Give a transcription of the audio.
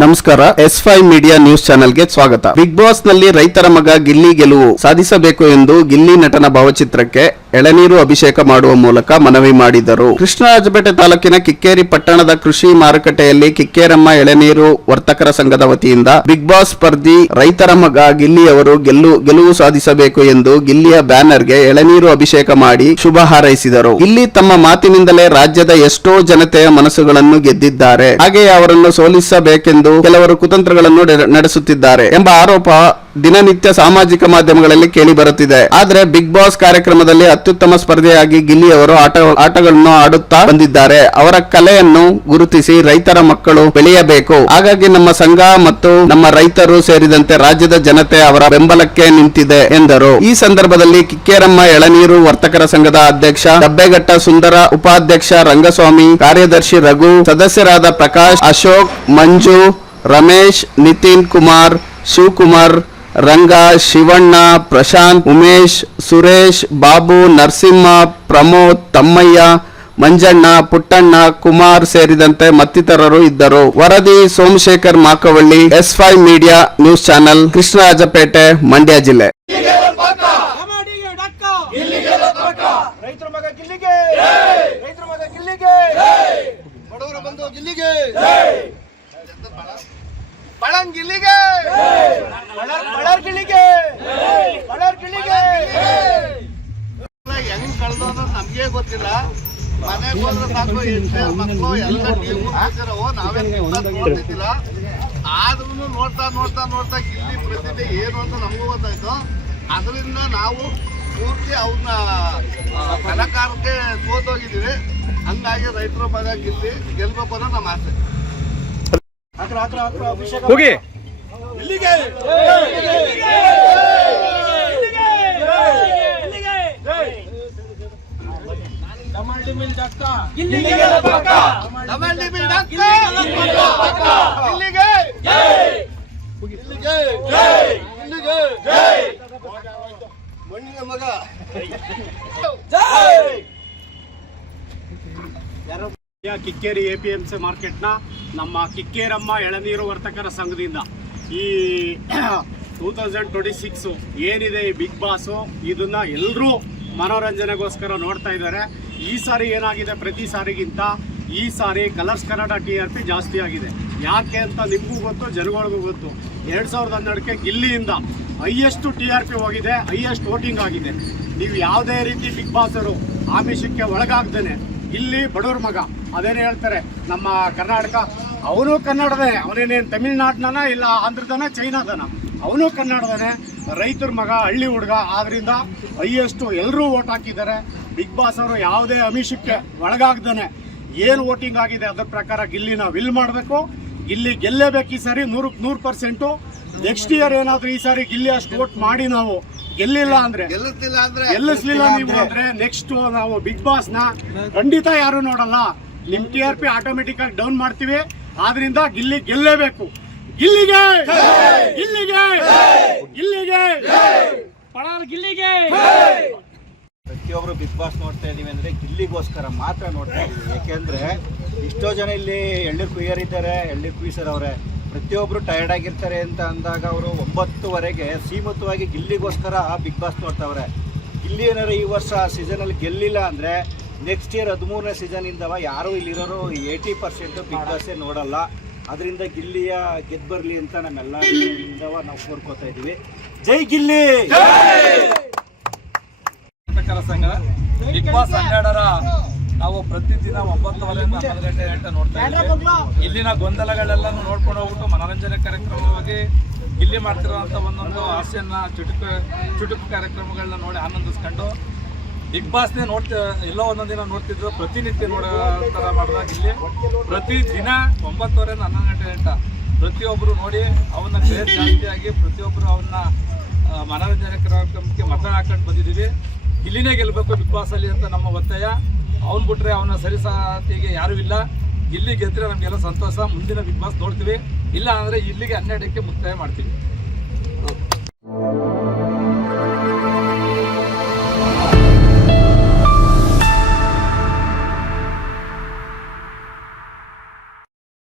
ನಮಸ್ಕಾರ. S5 media news ಚಾನೆಲ್ಗೆ ಸ್ವಾಗತ. ಬಿಗ್ ಬಾಸ್ ನಲ್ಲಿ ರೈತರ ಮಗ ಗಿಲ್ಲಿ ಗೆಲುವು ಸಾಧಿಸಬೇಕು ಎಂದು ಗಿಲ್ಲಿ ನಟನ ಭಾವಚಿತ್ರಕ್ಕೆ ಎಳನೀರು ಅಭಿಷೇಕ ಮಾಡುವ ಮೂಲಕ ಮನವಿ ಮಾಡಿದರು. ಕೃಷ್ಣರಾಜಪೇಟೆ ತಾಲೂಕಿನ ಕಿಕ್ಕೇರಿ ಪಟ್ಟಣದ ಕೃಷಿ ಮಾರುಕಟ್ಟೆಯಲ್ಲಿ ಕಿಕ್ಕೇರಮ್ಮ ಎಳನೀರು ವರ್ತಕರ ಸಂಘದ ವತಿಯಿಂದ ಬಿಗ್ ಬಾಸ್ ಸ್ಪರ್ಧಿ ರೈತರ ಮಗ ಗಿಲ್ಲಿ ಅವರು ಗೆಲುವು ಸಾಧಿಸಬೇಕು ಎಂದು ಗಿಲ್ಲಿಯ ಬ್ಯಾನರ್ಗೆ ಎಳನೀರು ಅಭಿಷೇಕ ಮಾಡಿ ಶುಭ ಹಾರೈಸಿದರು. ಗಿಲ್ಲಿ ತಮ್ಮ ಮಾತಿನಿಂದಲೇ ರಾಜ್ಯದ ಎಷ್ಟೋ ಜನತೆಯ ಮನಸ್ಸುಗಳನ್ನು ಗೆದ್ದಿದ್ದಾರೆ. ಹಾಗೆಯೇ ಅವರನ್ನು ಸೋಲಿಸಬೇಕೆಂದು ಕೆಲವರು ಕುತಂತ್ರಗಳನ್ನು ನಡೆಸುತ್ತಿದ್ದಾರೆ ಎಂಬ ಆರೋಪ ದಿನನಿತ್ಯ ಸಾಮಾಜಿಕ ಮಾಧ್ಯಮಗಳಲ್ಲಿ ಕೇಳಿ ಬರುತ್ತಿದೆ. ಆದರೆ ಬಿಗ್ ಬಾಸ್ ಕಾರ್ಯಕ್ರಮದಲ್ಲಿ ಅತ್ಯುತ್ತಮ ಸ್ಪರ್ಧೆಯಾಗಿ ಗಿಲ್ಲಿ ಅವರು ಆಟಗಳನ್ನು ಆಡುತ್ತಾ ಬಂದಿದ್ದಾರೆ. ಅವರ ಕಲೆಯನ್ನು ಗುರುತಿಸಿ ರೈತರ ಮಕ್ಕಳು ಬೆಳೆಯಬೇಕು. ಹಾಗಾಗಿ ನಮ್ಮ ಸಂಘ ಮತ್ತು ನಮ್ಮ ರೈತರು ಸೇರಿದಂತೆ ರಾಜ್ಯದ ಜನತೆ ಅವರ ಬೆಂಬಲಕ್ಕೆ ನಿಂತಿದೆ ಎಂದರು. ಈ ಸಂದರ್ಭದಲ್ಲಿ ಕಿಕ್ಕೇರಮ್ಮ ಎಳನೀರು ವರ್ತಕರ ಸಂಘದ ಅಧ್ಯಕ್ಷ ದಬ್ಬೆಘಟ್ಟ ಸುಂದರ, ಉಪಾಧ್ಯಕ್ಷ ರಂಗಸ್ವಾಮಿ, ಕಾರ್ಯದರ್ಶಿ ರಘು, ಸದಸ್ಯರಾದ ಪ್ರಕಾಶ್, ಅಶೋಕ್, ಮಂಜು, ರಮೇಶ್, ನಿತಿನ್ ಕುಮಾರ್, ಶಿವಕುಮಾರ್, ರಂಗ, ಶಿವಣ್ಣ, ಪ್ರಶಾಂತ್, ಉಮೇಶ್, ಸುರೇಶ್, ಬಾಬು, ನರಸಿಂಹ, ಪ್ರಮೋದ್, ತಮ್ಮಯ್ಯ, ಮಂಜಣ್ಣ, ಪುಟ್ಟಣ್ಣ, ಕುಮಾರ್ ಸೇರಿದಂತೆ ಮತ್ತಿತರರು ಇದ್ದರು. ವರದಿ Somashekar Makavalli, S5 media news channel, Krishnarajapete, Mandya ಜಿಲ್ಲೆ. ಗಿಲ್ಲಿಗೆ ಹೆಂಗ್ ಕಳೆದು ಅನ್ನೋದು ನಮ್ಗೆ ಗೊತ್ತಿಲ್ಲ. ಮನೆಗೆ ಹೋದ್ರೆ ಸಾಕು, ಹೆಣ್ಣು ಮಕ್ಕಳು ಎಲ್ಲ ನಾವೇನ್ ನೋಡ್ತಿದ್ದಿಲ್ಲ. ಆದ್ರೂ ನೋಡ್ತಾ ನೋಡ್ತಾ ನೋಡ್ತಾ ಗಿಲ್ಲಿ ಪ್ರತಿಭೆ ಏನು ಅಂತ ನಮಗೂ ಗೊತ್ತಾಯ್ತು. ಅದರಿಂದ ನಾವು ಪೂರ್ತಿ ಅವ್ರನ್ನ ಕಲಾಕಾರಕ್ಕೆ ಸೋತೋಗಿದ್ದೀವಿ. ಹಂಗಾಗಿ ರೈತರ ಮಗ ಗಿಲ್ಲಿ ಗೆಲ್ಬೇಕು ಅನ್ನೋ ನಮ್ಮ ಆಸೆ. ಹೋಗಿ ಮಗ ಕಿಕ್ಕೇರಿ APMC ಮಾರ್ಕೆಟ್ನ ನಮ್ಮ ಕಿಕ್ಕೇರಮ್ಮ ಎಳನೀರು ವರ್ತಕರ ಸಂಘದಿಂದ ಈ 2026 ಏನಿದೆ ಈ ಬಿಗ್ ಬಾಸು, ಇದನ್ನ ಎಲ್ಲರೂ ಮನೋರಂಜನೆಗೋಸ್ಕರ ನೋಡ್ತಾ ಇದ್ದಾರೆ. ಈ ಸಾರಿ ಏನಾಗಿದೆ, ಪ್ರತಿ ಸಾರಿಗಿಂತ ಈ ಸಾರಿ ಕಲರ್ಸ್ ಕನ್ನಡ TRP ಜಾಸ್ತಿ ಆಗಿದೆ. ಯಾಕೆ ಅಂತ ನಿಮಗೂ ಗೊತ್ತು, ಜನಗಳಿಗೂ ಗೊತ್ತು. 2012ಕ್ಕೆ ಗಿಲ್ಲಿಯಿಂದ ಹೈಯೆಸ್ಟ್ TRP ಹೋಗಿದೆ, ಹೈಯೆಸ್ಟ್ ವೋಟಿಂಗ್ ಆಗಿದೆ. ನೀವು ಯಾವುದೇ ರೀತಿ ಬಿಗ್ ಬಾಸರು ಆಮಿಷಕ್ಕೆ ಒಳಗಾಗ್ದೇನೆ ಇಲ್ಲಿ ಬಡವ್ರ ಮಗ, ಅದೇನು ಹೇಳ್ತಾರೆ ನಮ್ಮ ಕರ್ನಾಟಕ, ಅವನು ಕನ್ನಡದೇ, ಅವನೇನೇನು ತಮಿಳ್ನಾಡಿನ ಇಲ್ಲ ಆಂಧ್ರದನ ಚೈನಾದನ, ಅವನು ಕನ್ನಡದನೇ, ರೈತರ ಮಗ, ಹಳ್ಳಿ ಹುಡುಗ. ಆದ್ರಿಂದ ಹೈಯೆಸ್ಟು ಎಲ್ಲರೂ ವೋಟ್ ಹಾಕಿದ್ದಾರೆ. ಬಿಗ್ ಬಾಸ್ ಅವರು ಯಾವುದೇ ಆಮಿಷಕ್ಕೆ ಒಳಗಾಗ್ದೇನೆ ಏನು ವೋಟಿಂಗ್ ಆಗಿದೆ ಅದರ ಪ್ರಕಾರ ಗಿಲ್ಲಿನ ವಿಲ್ ಮಾಡಬೇಕು. ಗಿಲ್ಲಿ ಗೆಲ್ಲೇಬೇಕು ಈ ಸಾರಿ 100%. ನೆಕ್ಸ್ಟ್ ಇಯರ್ ಏನಾದರೂ ಈ ಸಾರಿ ಗಿಲ್ಲಿ ಅಷ್ಟು ವೋಟ್ ಮಾಡಿ ನಾವು ಗೆಲ್ಲಿಲ್ಲ ಅಂದ್ರೆ, ಗೆಲ್ಲಿಸ್ಲಿಲ್ಲ ನೀವು ಅಂದ್ರೆ, ನೆಕ್ಸ್ಟ್ ನಾವು ಬಿಗ್ ಬಾಸ್ ನ ಖಂಡಿತ ಯಾರು ನೋಡಲ್ಲ. ನಿಮ್ TRP ಆಟೋಮೆಟಿಕ್ ಆಗಿ ಡೌನ್ ಮಾಡ್ತೀವಿ. ಆದ್ರಿಂದ ಗಿಲ್ಲಿ ಗೆಲ್ಲೇಬೇಕು. ಗಿಲ್ಲಿಗೆ ಗಿಲ್ಲಿಗೆ ಗಿಲ್ಲಿಗೆ ಗಿಲ್ಲಿಗೆ. ಪ್ರತಿಯೊಬ್ರು ಬಿಗ್ ಬಾಸ್ ನೋಡ್ತಾ ಇದೀವಿ ಅಂದ್ರೆ ಗಿಲ್ಲಿಗೋಸ್ಕರ ಮಾತ್ರ ನೋಡ್ತಾ ಇದೀವಿ. ಯಾಕೆಂದ್ರೆ ಎಷ್ಟೋ ಜನ ಇಲ್ಲಿ ಎಳ್ನೀರು ಕುಯ್ಯರಿದ್ದಾರೆ, ಎಳ್ನೀರು ಕುಯ್ಸರ್ ಅವರೇ, ಪ್ರತಿಯೊಬ್ರು ಟಯರ್ಡ್ ಆಗಿರ್ತಾರೆ ಅಂತ ಅಂದಾಗ ಅವರು 9ವರೆಗೆ ಸೀಮಿತವಾಗಿ ಗಿಲ್ಲಿಗೋಸ್ಕರ ಬಿಗ್ ಬಾಸ್ ನೋಡ್ತಾವ್ರೆ. ಗಿಲ್ಲಿ ಏನಾದ್ರು ಈ ವರ್ಷ ಸೀಸನಲ್ಲಿ ಗೆಲ್ಲಿಲ್ಲ ಅಂದರೆ ನೆಕ್ಸ್ಟ್ ಇಯರ್ 13ನೇ ಸೀಸನಿಂದವ ಯಾರೂ ಇಲ್ಲಿರೋರು 80% ಬಿಗ್ ಬಾಸೇ ನೋಡಲ್ಲ. ಅದರಿಂದ ಗಿಲ್ಲಿಯ ಗೆದ್ದು ಬರಲಿ ಅಂತ ನಮ್ಮೆಲ್ಲರಿಂದವ ನಾವು ಕೋರ್ಕೋತಾ ಇದ್ದೀವಿ. ಜೈ ಗಿಲ್ಲಿ. ಸಂಘ ಬಿಗ್ ಬಾಸ್ 12ರ ನಾವು ಪ್ರತಿದಿನ 9:30ರಿಂದ 11 ಗಂಟೆ ನೋಡ್ತಾ ಇದ್ದೀವಿ. ಇಲ್ಲಿನ ಗೊಂದಲಗಳೆಲ್ಲನೂ ನೋಡ್ಕೊಂಡು ಹೋಗ್ಬಿಟ್ಟು ಮನೋರಂಜನೆ ಕಾರ್ಯಕ್ರಮವಾಗಿ ಇಲ್ಲಿ ಮಾಡ್ತಿರೋಂಥ ಒಂದೊಂದು ಹಾಸ್ಯನ ಚುಟುಕು ಕಾರ್ಯಕ್ರಮಗಳನ್ನ ನೋಡಿ ಆನಂದಿಸ್ಕೊಂಡು ಬಿಗ್ ಬಾಸ್ನೇ ಎಲ್ಲೋ ಒಂದೊಂದು ದಿನ ನೋಡ್ತಿದ್ರು, ಪ್ರತಿನಿತ್ಯ ನೋಡೋ ಥರ ಮಾಡಿದಾಗ ಇಲ್ಲಿ ಪ್ರತಿದಿನ 9:30ರಿಂದ 11 ಗಂಟೆ ಗಂಟ ಪ್ರತಿಯೊಬ್ಬರು ನೋಡಿ ಅವನ್ನ ಕ್ರೇಜ್ ಜಾಸ್ತಿಯಾಗಿ ಪ್ರತಿಯೊಬ್ಬರು ಅವನ್ನ ಮನೋರಂಜನೆ ಕಾರ್ಯಕ್ರಮಕ್ಕೆ ಮತ ಹಾಕೊಂಡು ಬಂದಿದ್ದೀವಿ. ಇಲ್ಲಿನೇ ಗೆಲ್ಲಬೇಕು ಬಿಗ್ ಬಾಸಲ್ಲಿ ಅಂತ ನಮ್ಮ ಒತ್ತಾಯ. ಅವ್ನು ಬಿಟ್ರೆ ಅವನ ಸರಿಸಾತಿಗೆ ಯಾರೂ ಇಲ್ಲ. ಇಲ್ಲಿ ಗೆದ್ದರೆ ನಮಗೆಲ್ಲ ಸಂತೋಷ. ಮುಂದಿನ ಬಿಗ್ ಬಾಸ್ ನೋಡ್ತೀವಿ, ಇಲ್ಲ ಅಂದರೆ ಇಲ್ಲಿಗೆ 12ಕ್ಕೆ ಮುಕ್ತಾಯ ಮಾಡ್ತೀವಿ.